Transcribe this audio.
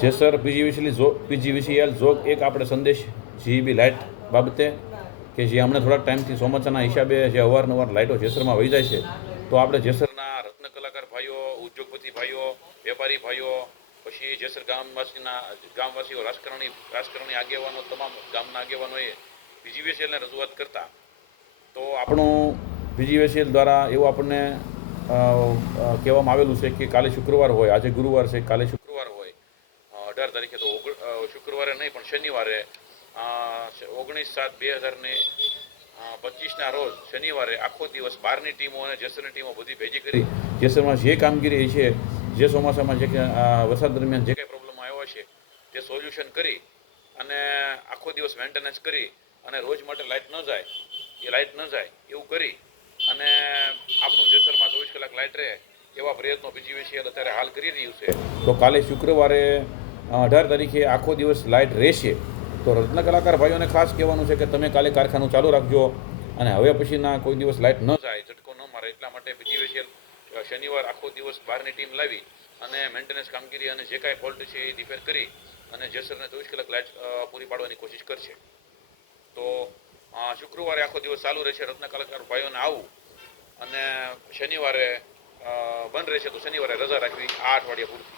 Jesar PGVCL જોગ એક આપણે સંદેશ જીઈબી લાઇટ બાબતે કે જે હમણાં થોડાક ટાઈમથી ચોમાસાના હિસાબે જે અવારનવાર લાઇટો જેસરમાં વહી જાય છે, તો આપણે જેસરના રત્ન કલાકાર ભાઈઓ, ઉદ્યોગપતિ ભાઈઓ, વેપારી ભાઈઓ, પછી જેસર ગામવાસીઓ, રાજકારણી આગેવાનો, તમામ ગામના આગેવાનોએ પીજીવીસીએલને રજૂઆત કરતા તો આપણું પીજીવીસીએલ દ્વારા એવું આપણને કહેવામાં આવેલું છે કે કાલે શુક્રવાર હોય, આજે ગુરુવાર છે, કાલે શુક્રવાર હોય 18 તારીખે, તો શુક્રવારે નહીં પણ શનિવારે 19/7/2025ના રોજ શનિવારે આખો દિવસ બહારની ટીમો અને જેસરની ટીમો બધી ભેગી કરી જેસરમાં જે કામગીરી છે, જે ચોમાસામાં જે વરસાદ દરમિયાન જે કંઈ પ્રોબ્લેમ આવ્યો છે તે સોલ્યુશન કરી અને આખો દિવસ મેન્ટેનન્સ કરી અને રોજ માટે લાઇટ ન જાય એવું કરી અને આપણું જેસરમાં 24 કલાક લાઇટ રહે એવા પ્રયત્નો પીજીવીસીએલ અત્યારે હાલ કરી રહ્યું છે. તો કાલે શુક્રવારે 18 તારીખે આખો દિવસ લાઇટ રહેશે. તો રત્ન કલાકાર ભાઈઓને ખાસ કહેવાનું છે કે તમે કાલે કારખાનું ચાલુ રાખજો અને હવે પછીના કોઈ દિવસ લાઇટ ન જાય, ઝટકો ન મારે, એટલા માટે પીજીવીસીએલ શનિવાર આખો દિવસ બહારની ટીમ લાવી અને મેન્ટેનન્સ કામગીરી અને જે કાંઈ ફોલ્ટ છે એ રિપેર કરી અને જેસરને 24 કલાક લાઇટ પૂરી પાડવાની કોશિશ કરશે. તો શુક્રવારે આખો દિવસ ચાલુ રહેશે. રત્ન કલાકાર ભાઈઓને આવું અને શનિવારે બંધ રહેશે, તો શનિવારે રજા રાખવી આ અઠવાડિયા પૂરતી.